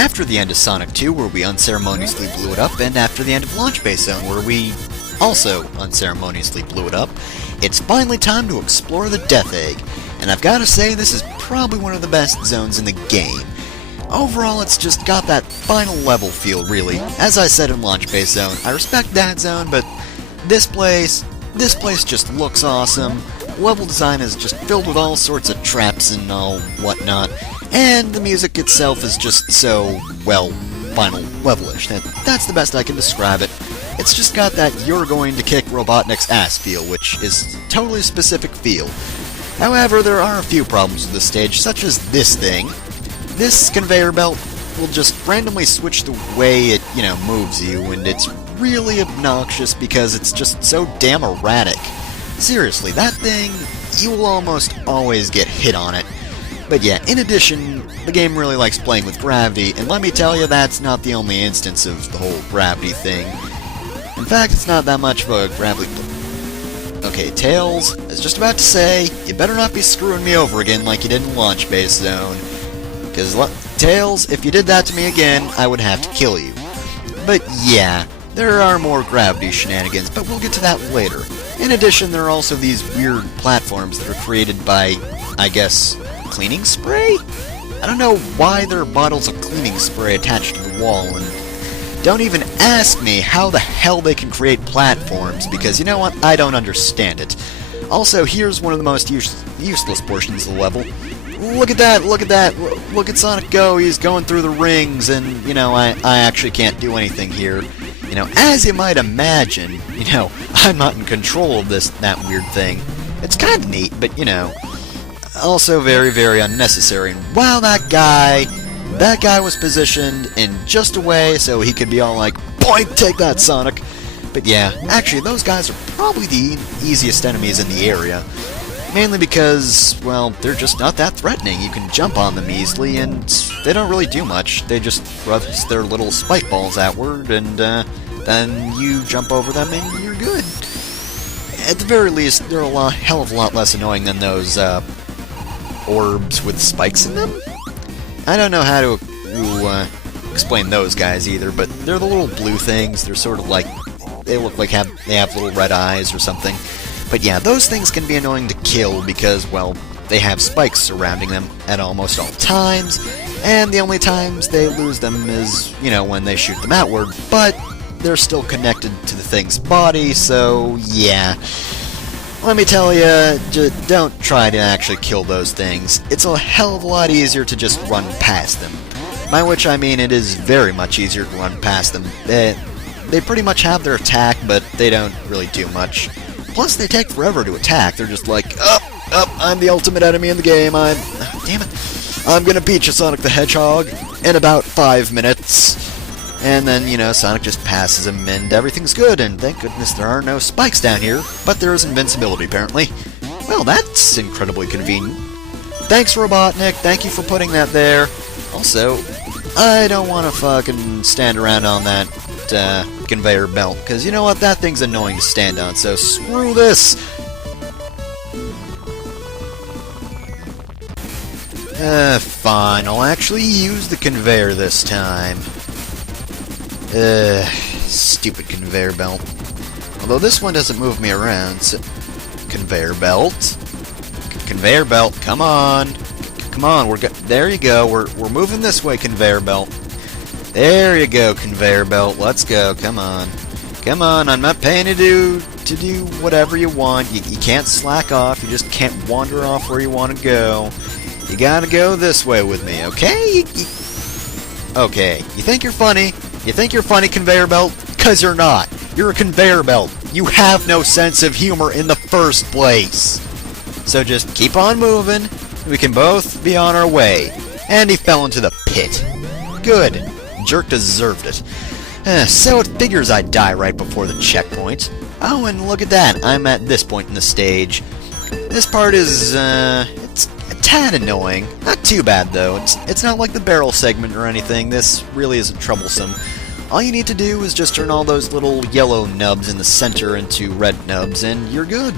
after the end of Sonic 2, where we unceremoniously blew it up, and after the end of Launch Base Zone, where we also unceremoniously blew it up, it's finally time to explore the Death Egg, and I've gotta say, this is probably one of the best zones in the game. Overall, it's just got that final level feel, really. As I said in Launch Base Zone, I respect that zone, but this place just looks awesome. Level design is just filled with all sorts of traps and all whatnot, and the music itself is just so, well, final levelish. That's the best I can describe it. It's just got that you're going to kick Robotnik's ass feel, which is totally specific feel. However, there are a few problems with this stage, such as this thing. This conveyor belt will just randomly switch the way it, moves you, and it's really obnoxious because it's just so damn erratic. Seriously, that thing, you will almost always get hit on it. But yeah, in addition, the game really likes playing with gravity, and let me tell you, that's not the only instance of the whole gravity thing. In fact, it's not that much of a gravity... Okay, Tails, I was just about to say, you better not be screwing me over again like you did in Launch Base Zone. Because, Tails, if you did that to me again, I would have to kill you. But yeah, there are more gravity shenanigans, but we'll get to that later. In addition, there are also these weird platforms that are created by, I guess, cleaning spray? I don't know why there are bottles of cleaning spray attached to the wall, and don't even ask me how the hell they can create platforms, because you know what, I don't understand it. Also, here's one of the most useless portions of the level. Look at that, look at Sonic Go, he's going through the rings, and, I actually can't do anything here. As you might imagine, I'm not in control of that weird thing. It's kind of neat, but, also very, very unnecessary. And wow, that guy was positioned in just a way so he could be all like, boink, take that, Sonic. But yeah, actually, those guys are probably the easiest enemies in the area. Mainly because, well, they're just not that threatening. You can jump on them easily, and they don't really do much. They just thrust their little spike balls outward, and then you jump over them and you're good. At the very least, they're a hell of a lot less annoying than those orbs with spikes in them. I don't know how to explain those guys either, but they're the little blue things. They're sort of like, they look like they have little red eyes or something. But yeah, those things can be annoying to kill because, well, they have spikes surrounding them at almost all times, and the only times they lose them is, when they shoot them outward, but they're still connected to the thing's body, so yeah. Let me tell you, don't try to actually kill those things. It's a hell of a lot easier to just run past them. By which I mean it is very much easier to run past them. They pretty much have their attack, but they don't really do much. Plus, they take forever to attack. They're just like, I'm the ultimate enemy in the game. Damn it. I'm gonna beat you, Sonic the Hedgehog, in about 5 minutes. And then, Sonic just passes him, and everything's good, and thank goodness there are no spikes down here, but there is invincibility, apparently. Well, that's incredibly convenient. Thanks, Robotnik. Thank you for putting that there. Also, I don't want to fucking stand around on that conveyor belt, because you know what, that thing's annoying to stand on, so screw this! Fine, I'll actually use the conveyor this time. Stupid conveyor belt. Although this one doesn't move me around, so... Conveyor belt? Conveyor belt, come on! Come on, there you go, we're moving this way, conveyor belt. There you go, conveyor belt. Let's go. Come on. Come on, I'm not paying you to do whatever you want. You can't slack off. You just can't wander off where you want to go. You gotta go this way with me, okay? Okay. You think you're funny? You think you're funny, conveyor belt? 'Cause you're not. You're a conveyor belt. You have no sense of humor in the first place. So just keep on moving. We can both be on our way. And he fell into the pit. Good. Jerk deserved it. So it figures I'd die right before the checkpoint. Oh, and look at that. I'm at this point in the stage. This part is, it's a tad annoying. Not too bad, though. It's not like the barrel segment or anything. This really isn't troublesome. All you need to do is just turn all those little yellow nubs in the center into red nubs, and you're good.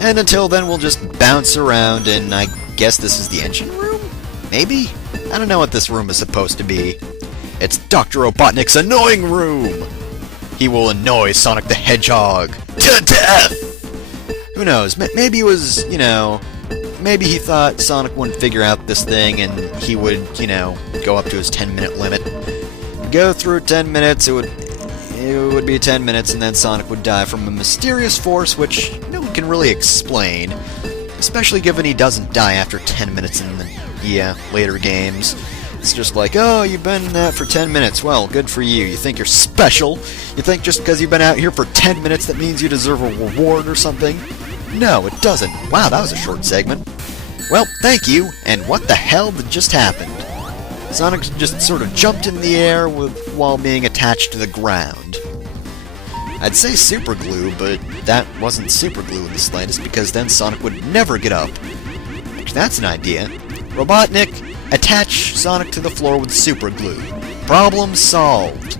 And until then, we'll just bounce around, and I guess this is the engine room? maybe? I don't know what this room is supposed to be. It's Dr. Robotnik's annoying room! He will annoy Sonic the Hedgehog to death! Who knows, maybe it was, maybe he thought Sonic wouldn't figure out this thing and he would, go up to his 10-minute limit. Go through 10 minutes, it would be 10 minutes, and then Sonic would die from a mysterious force which no one can really explain, especially given he doesn't die after 10 minutes in the, later games. It's just like, oh, you've been in that for 10 minutes. Well, good for you. You think you're special? You think just because you've been out here for 10 minutes that means you deserve a reward or something? No, it doesn't. Wow, that was a short segment. Well, thank you, and what the hell just happened? Sonic just sort of jumped in the air while being attached to the ground. I'd say super glue, but that wasn't super glue in the slightest, because then Sonic would never get up. That's an idea. Robotnik, attach Sonic to the floor with super glue. Problem solved.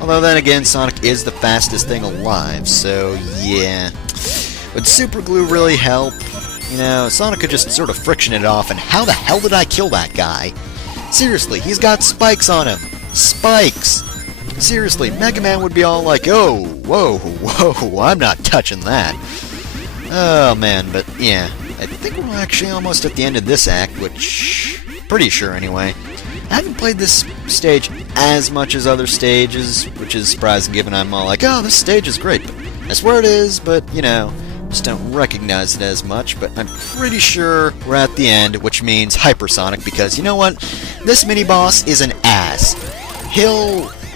Although then again, Sonic is the fastest thing alive, so yeah. Would super glue really help? Sonic could just sort of friction it off, and how the hell did I kill that guy? Seriously, he's got spikes on him. Spikes! Seriously, Mega Man would be all like, oh, whoa, I'm not touching that. Oh man, but yeah, I think we're actually almost at the end of this act, which... pretty sure anyway. I haven't played this stage as much as other stages, which is surprising given I'm all like, oh, this stage is great. But I swear it is, but, just don't recognize it as much, but I'm pretty sure we're at the end, which means Hypersonic, because you know what? This mini-boss is an ass.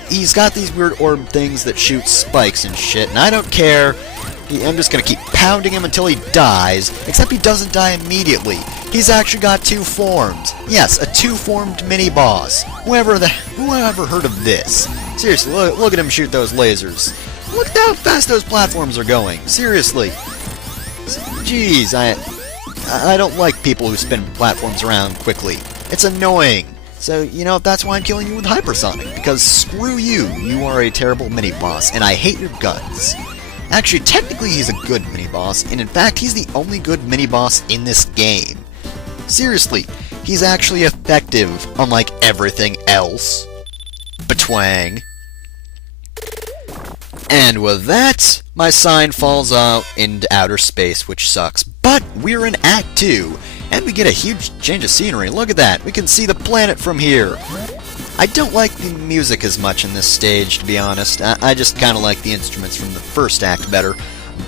He's got these weird orb things that shoot spikes and shit, and I don't care. I'm just gonna keep pounding him until he dies, except he doesn't die immediately. He's actually got two forms. Yes, a two-formed mini-boss. Who ever heard of this? Seriously, look at him shoot those lasers. Look at how fast those platforms are going. Seriously. Jeez, I don't like people who spin platforms around quickly. It's annoying. So, that's why I'm killing you with Hypersonic, because screw you, you are a terrible mini-boss, and I hate your guts. Actually, technically he's a good mini-boss, and in fact, he's the only good mini-boss in this game. Seriously, he's actually effective, unlike everything else. Batwang. And with that, my sign falls out into outer space, which sucks. But we're in Act 2, and we get a huge change of scenery. Look at that, we can see the planet from here. I don't like the music as much in this stage, to be honest. I just kind of like the instruments from the first act better.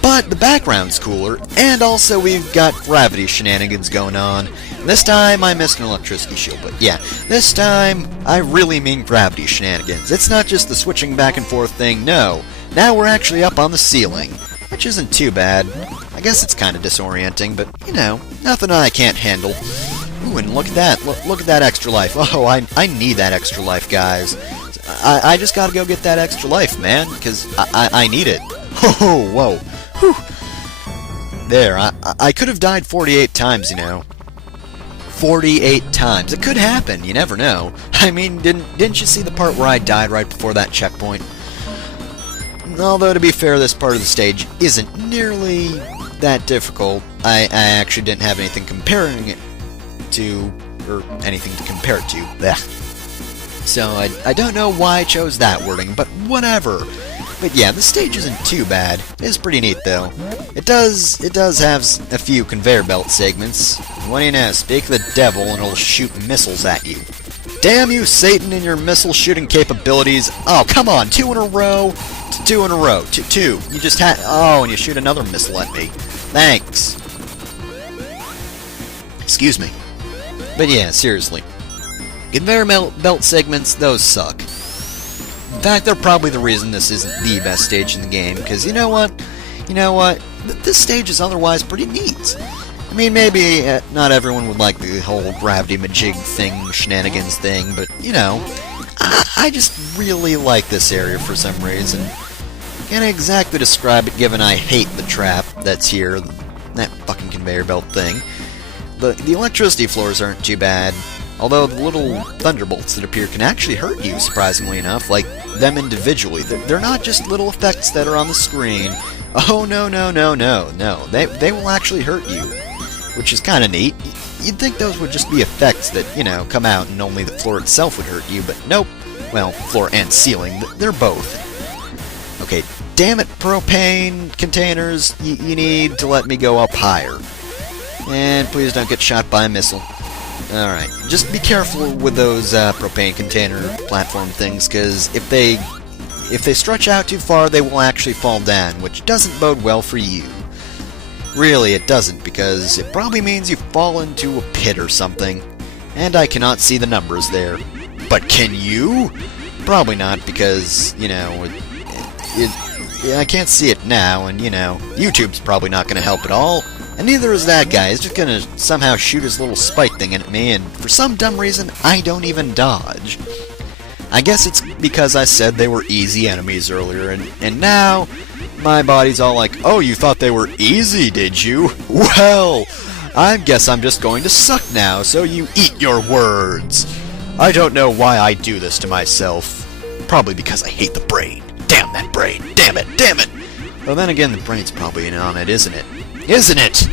But the background's cooler, and also we've got gravity shenanigans going on. This time I missed an electricity shield, but yeah, this time I really mean gravity shenanigans. It's not just the switching back and forth thing, no. Now we're actually up on the ceiling, which isn't too bad. I guess it's kind of disorienting, but, nothing I can't handle. Ooh, and look at that. Look at that extra life. Oh, I need that extra life, guys. I just gotta go get that extra life, man, because I need it. Oh, whoa. Whew. There, I could have died 48 times, 48 times. It could happen, you never know. I mean, didn't you see the part where I died right before that checkpoint? Although, to be fair, this part of the stage isn't nearly that difficult. I actually didn't have anything comparing it to, or anything to compare it to. Blech. So, I don't know why I chose that wording, but whatever. But yeah, the stage isn't too bad. It is pretty neat, though. It does have a few conveyor belt segments. What do you know? Speak of the devil and it'll shoot missiles at you. Damn you, Satan, and your missile-shooting capabilities. Oh, come on, 2 in a row. 2 in a row. Two. You just had... Oh, and you shoot another missile at me. Thanks. Excuse me. But yeah, seriously. Conveyor belt segments, those suck. In fact, they're probably the reason this isn't the best stage in the game, because you know what? This stage is otherwise pretty neat. I mean, maybe not everyone would like the whole gravity majig thing, shenanigans thing, but, I just really like this area for some reason. Can't exactly describe it given I hate the trap that's here, that fucking conveyor belt thing. The electricity floors aren't too bad, although the little thunderbolts that appear can actually hurt you, surprisingly enough, like them individually. They're not just little effects that are on the screen. Oh, no. They will actually hurt you, which is kind of neat. You'd think those would just be effects that, you know, come out and only the floor itself would hurt you, but nope. Well, floor and ceiling, they're both. Okay, damn it, propane containers, you need to let me go up higher. And please don't get shot by a missile. Alright, just be careful with those propane container platform things, because if they stretch out too far, they will actually fall down, which doesn't bode well for you. Really, it doesn't, because it probably means you fall into a pit or something. And I cannot see the numbers there. But can you? Probably not, because, you know, I can't see it now, and, you know, YouTube's probably not going to help at all. And neither is that guy. He's just going to somehow shoot his little spike thing at me, and for some dumb reason, I don't even dodge. I guess it's because I said they were easy enemies earlier, and now my body's all like, oh, you thought they were easy, did you? Well, I guess I'm just going to suck now, so you eat your words. I don't know why I do this to myself. Probably because I hate the brain. Damn that brain. Damn it. Damn it. Well, then again, the brain's probably in on it, isn't it? Isn't it?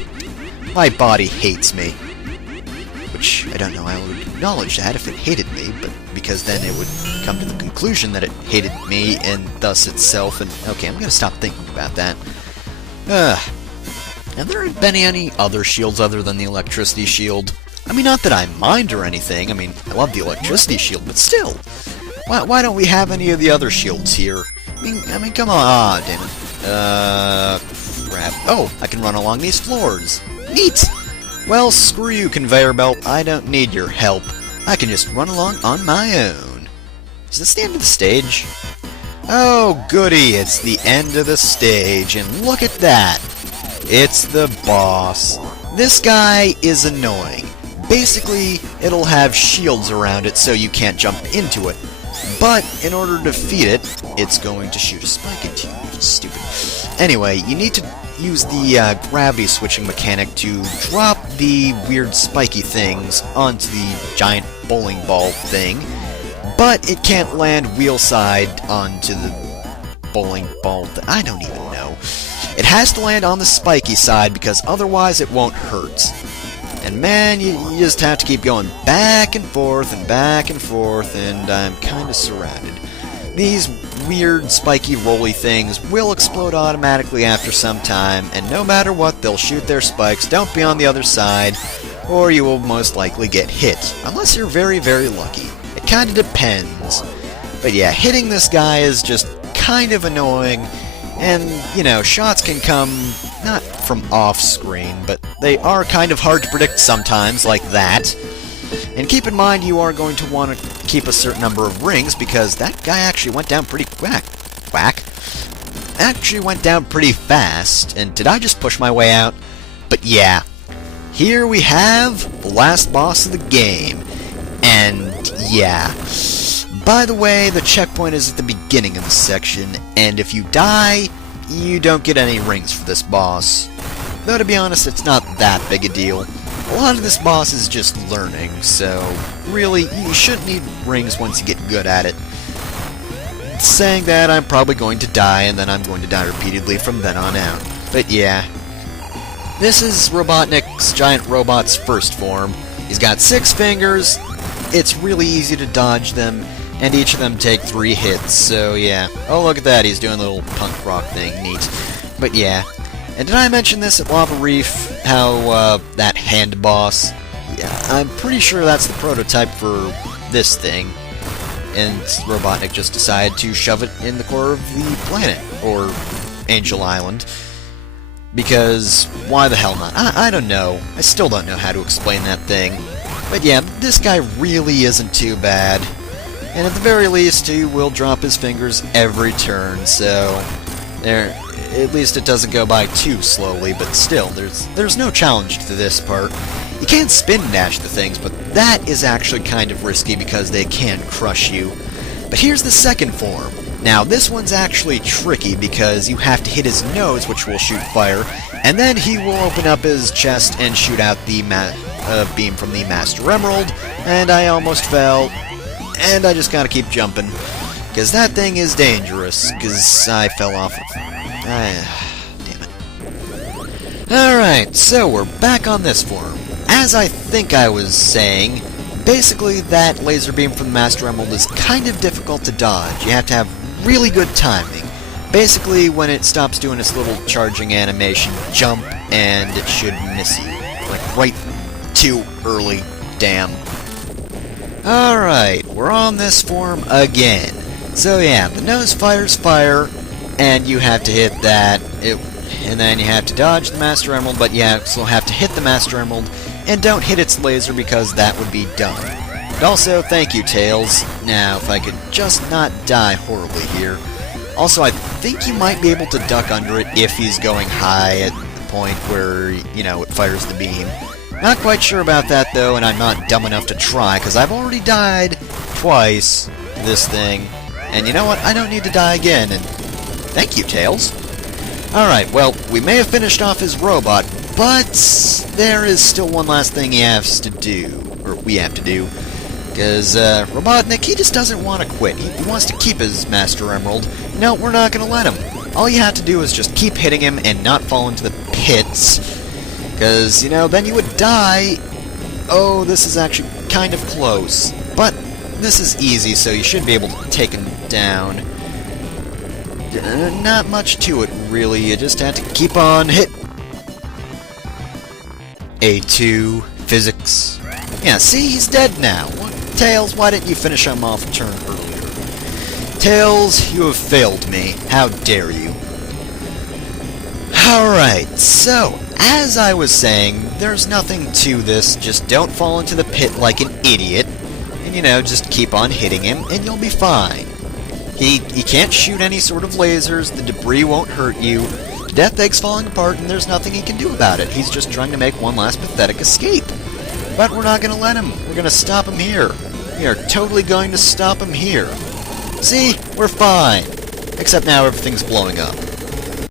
My body hates me. Which, I don't know, I would acknowledge that if it hated me, but because then it would come to the conclusion that it hated me and thus itself, and okay, I'm gonna stop thinking about that. Have there been any other shields other than the electricity shield? I mean, not that I mind or anything, I mean, I love the electricity shield, but still. Why don't we have any of the other shields here? I mean, come on, damn it. Crap. Oh, I can run along these floors. Neat! Well, screw you, conveyor belt. I don't need your help. I can just run along on my own. Is this the end of the stage? Oh, goody, it's the end of the stage, and look at that. It's the boss. This guy is annoying. Basically, it'll have shields around it so you can't jump into it. But in order to defeat it, it's going to shoot a spike into you, which is stupid. Anyway, you need to use the gravity switching mechanic to drop the weird spiky things onto the giant bowling ball thing, but it can't land wheel side onto the bowling ball I don't even know. It has to land on the spiky side because otherwise it won't hurt. And man, you just have to keep going back and forth and back and forth, and I'm kind of surrounded. These weird spiky rolly things will explode automatically after some time, and no matter what, they'll shoot their spikes. Don't be on the other side, or you will most likely get hit, unless you're very, very lucky. It kind of depends. But yeah, hitting this guy is just kind of annoying, and, you know, shots can come not from off-screen, but they are kind of hard to predict sometimes, like that. And keep in mind you are going to want to keep a certain number of rings, because that guy actually went down pretty actually went down pretty fast. And did I just push my way out? But yeah, here we have the last boss of the game. And yeah, by the way, the checkpoint is at the beginning of the section, and if you die, you don't get any rings for this boss. Though to be honest, it's not that big a deal. A lot of this boss is just learning, so really, you shouldn't need rings once you get good at it. Saying that, I'm probably going to die, and then I'm going to die repeatedly from then on out. But yeah, this is Robotnik's giant robot's first form. He's got 6 fingers, it's really easy to dodge them, and each of them take 3 hits, so yeah. Oh, look at that, he's doing a little punk rock thing, neat. But yeah. And did I mention this at Lava Reef, how, that hand boss? Yeah, I'm pretty sure that's the prototype for this thing. And Robotnik just decided to shove it in the core of the planet, or Angel Island. Because, why the hell not? I don't know. I still don't know how to explain that thing. But yeah, this guy really isn't too bad. And at the very least, he will drop his fingers every turn, so there. At least it doesn't go by too slowly, but still, there's no challenge to this part. You can spin dash the things, but that is actually kind of risky because they can crush you. But here's the second form. Now, this one's actually tricky because you have to hit his nose, which will shoot fire, and then he will open up his chest and shoot out the beam from the Master Emerald, and I almost fell. And I just gotta keep jumping, because that thing is dangerous, because I fell off of it. Damn it. Alright, so we're back on this form. as I think I was saying, basically that laser beam from the Master Emerald is kind of difficult to dodge. You have to have really good timing. Basically, when it stops doing its little charging animation, jump, and it should miss you. Like, right too early. Damn. Alright, we're on this form again. So yeah, the nose fires fire, and you have to hit that, and then you have to dodge the Master Emerald, but you also have to hit the Master Emerald, and don't hit its laser because that would be dumb. And also, thank you, Tails. Now, if I could just not die horribly here. Also, I think you might be able to duck under it if he's going high at the point where, you know, it fires the beam. Not quite sure about that, though, and I'm not dumb enough to try, because I've already died twice to this thing. And you know what? I don't need to die again, and thank you, Tails. Alright, well, we may have finished off his robot, but there is still one last thing he has to do, or we have to do. Because, Robotnik, he just doesn't want to quit. He wants to keep his Master Emerald. No, we're not going to let him. All you have to do is just keep hitting him and not fall into the pits. Because, you know, then you would die. Oh, this is actually kind of close. But this is easy, so you should be able to take him down. Not much to it, really. You just have to keep on hit. A2, physics. Yeah, see, he's dead now. Tails, why didn't you finish him off a turn earlier? Tails, you have failed me. How dare you? Alright, so, as I was saying, there's nothing to this. Just don't fall into the pit like an idiot. And, you know, just keep on hitting him, and you'll be fine. He can't shoot any sort of lasers, the debris won't hurt you. The Death Egg's falling apart, and there's nothing he can do about it. He's just trying to make one last pathetic escape. But we're not going to let him. We're going to stop him here. We are totally going to stop him here. See? We're fine. Except now everything's blowing up.